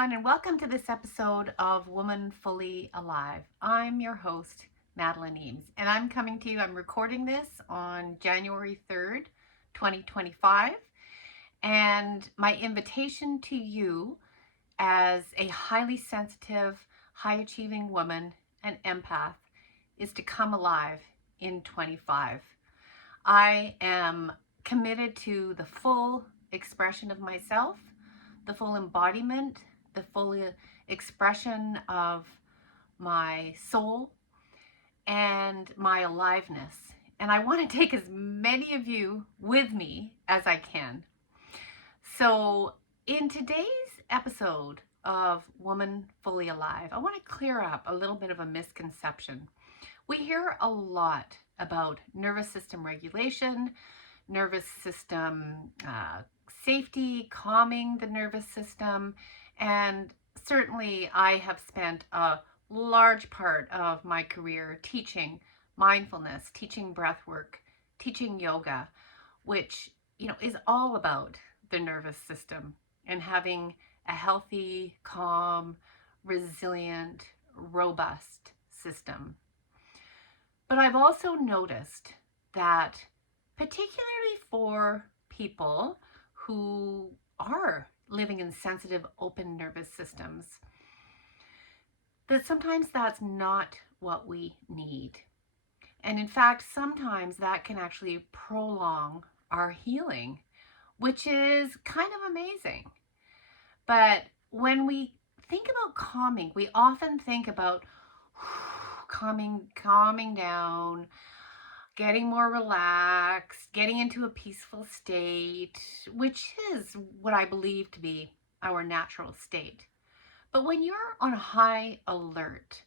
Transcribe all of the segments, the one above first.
everyone, and welcome to this episode of Woman Fully Alive. I'm your host, Madeline Eames, and I'm recording this on January 3rd, 2025. And my invitation to you as a highly sensitive, high achieving woman, an empath, is to come alive in 25. I am committed to the full expression of myself, the full embodiment, the full expression of my soul and my aliveness. And I want to take as many of you with me as I can. So, in today's episode of Woman Fully Alive, I want to clear up a little bit of a misconception. We hear a lot about nervous system regulation, nervous system safety, calming the nervous system, and certainly I have spent a large part of my career teaching mindfulness, teaching breath work, teaching yoga, which is all about the nervous system and having a healthy, calm, resilient, robust system. But I've also noticed that, particularly for people who are living in sensitive, open nervous systems, that sometimes that's not what we need. And in fact, sometimes that can actually prolong our healing, which is kind of amazing. But when we think about calming, we often think about calming down, getting more relaxed, getting into a peaceful state, which is what I believe to be our natural state. But when you're on high alert,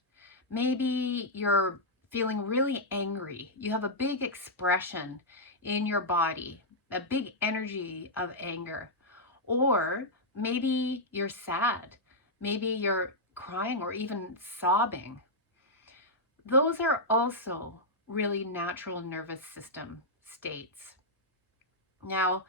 maybe you're feeling really angry, you have a big expression in your body, a big energy of anger, or maybe you're sad, maybe you're crying or even sobbing. Those are also really natural nervous system states. Now,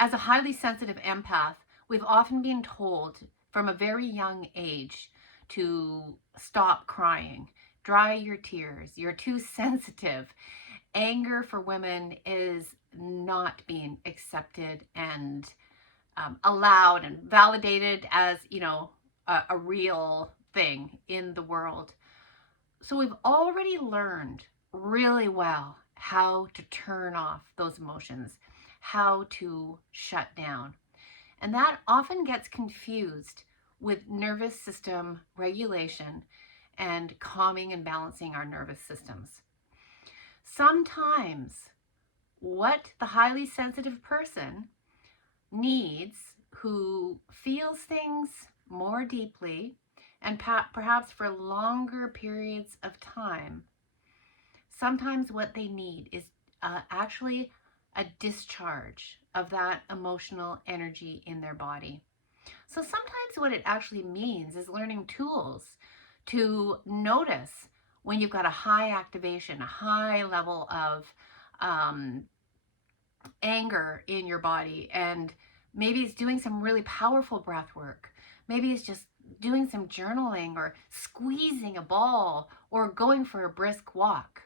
as a highly sensitive empath, we've often been told from a very young age to stop crying, dry your tears, you're too sensitive. Anger for women is not being accepted and allowed and validated as, a real thing in the world. So we've already learned really well how to turn off those emotions, how to shut down. And that often gets confused with nervous system regulation and calming and balancing our nervous systems. Sometimes what the highly sensitive person needs, who feels things more deeply and perhaps for longer periods of time, sometimes what they need is actually a discharge of that emotional energy in their body. So sometimes what it actually means is learning tools to notice when you've got a high activation, a high level of anger in your body, and maybe it's doing some really powerful breath work. Maybe it's just doing some journaling or squeezing a ball or going for a brisk walk.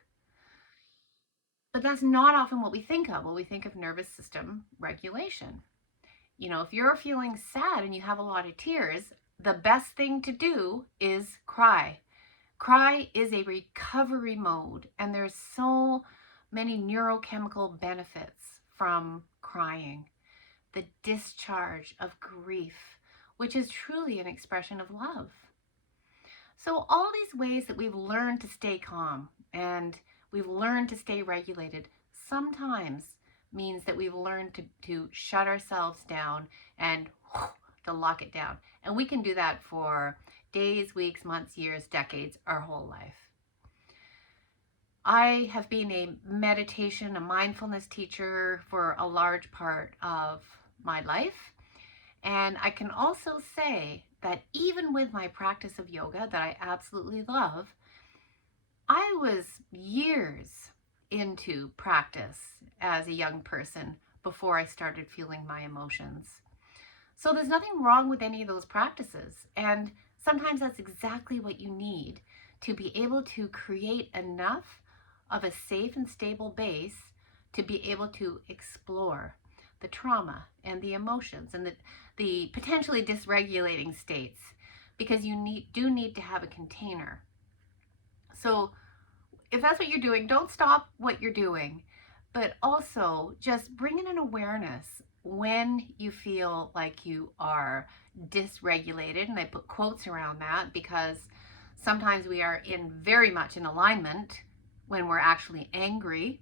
But that's not often what we think of when we think of nervous system regulation. If you're feeling sad and you have a lot of tears, the best thing to do is cry. Cry is a recovery mode, and there's so many neurochemical benefits from crying. The discharge of grief, which is truly an expression of love. So all these ways that we've learned to stay calm and we've learned to stay regulated sometimes means that we've learned to shut ourselves down and to lock it down. And we can do that for days, weeks, months, years, decades, our whole life. I have been a meditation, a mindfulness teacher for a large part of my life. And I can also say that even with my practice of yoga that I absolutely love, I was years into practice as a young person before I started feeling my emotions. So there's nothing wrong with any of those practices. And sometimes that's exactly what you need to be able to create enough of a safe and stable base to be able to explore the trauma and the emotions and the potentially dysregulating states, because you do need to have a container. So if that's what you're doing, don't stop what you're doing, but also just bring in an awareness when you feel like you are dysregulated. And I put quotes around that because sometimes we are very much in alignment when we're actually angry,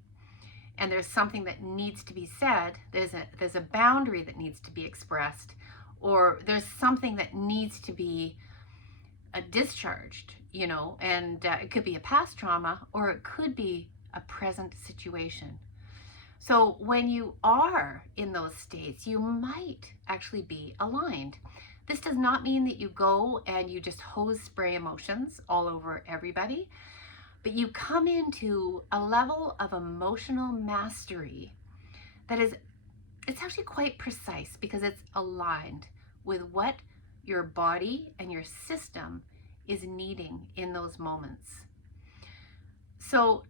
and there's something that needs to be said. There's a boundary that needs to be expressed, or there's something that needs to be discharged, and it could be a past trauma or it could be a present situation. So when you are in those states, you might actually be aligned. This does not mean that you go and you just hose spray emotions all over everybody, but you come into a level of emotional mastery that it's actually quite precise because it's aligned with what your body and your system is needing in those moments. So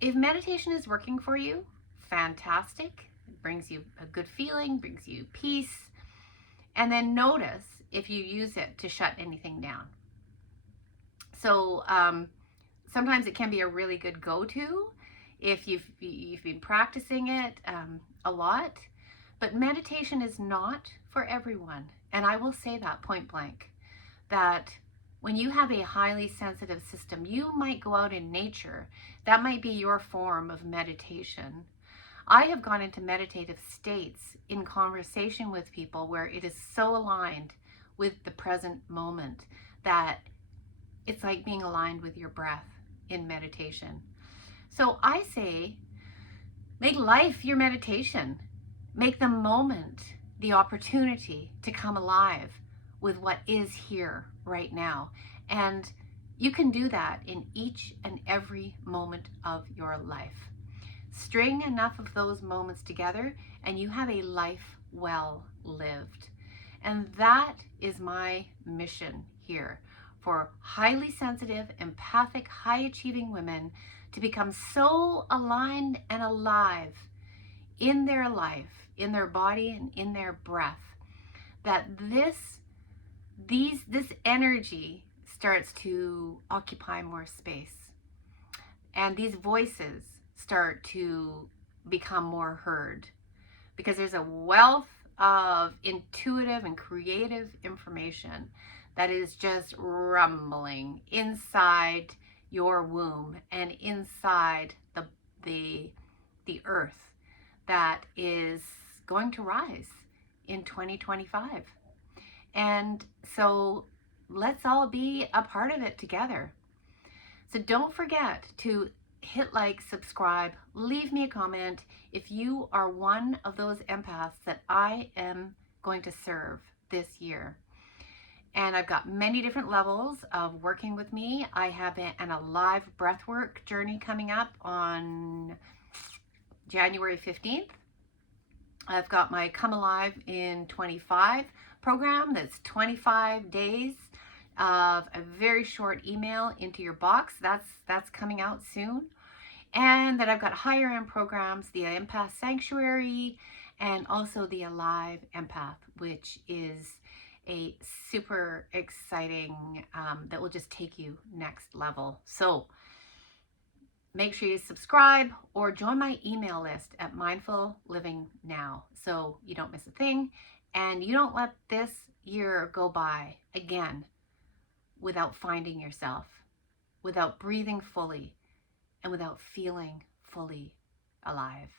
if meditation is working for you, fantastic. It brings you a good feeling, brings you peace. And then notice if you use it to shut anything down. So sometimes it can be a really good go-to if you've been practicing it a lot. But meditation is not for everyone. And I will say that point blank, that when you have a highly sensitive system, you might go out in nature. That might be your form of meditation. I have gone into meditative states in conversation with people where it is so aligned with the present moment that it's like being aligned with your breath in meditation. So I say, make life your meditation. Make the moment the opportunity to come alive with what is here right now. And you can do that in each and every moment of your life. String enough of those moments together and you have a life well lived. And that is my mission here, for highly sensitive, empathic, high-achieving women to become so aligned and alive in their life, in their body and in their breath, that this energy starts to occupy more space, and these voices start to become more heard, because there's a wealth of intuitive and creative information that is just rumbling inside your womb and inside the earth that is going to rise in 2025. And so let's all be a part of it together. So don't forget to hit like, subscribe, leave me a comment if you are one of those empaths that I am going to serve this year. And I've got many different levels of working with me. I have an alive breathwork journey coming up on January 15th. I've got my Come Alive in 25 program that's 25 days of a very short email into your box. That's coming out soon. And then I've got higher end programs, the Empath Sanctuary, and also the Alive Empath, which is a super exciting, that will just take you next level. So make sure you subscribe or join my email list at Mindful Living Now so you don't miss a thing and you don't let this year go by again without finding yourself, without breathing fully, and without feeling fully alive.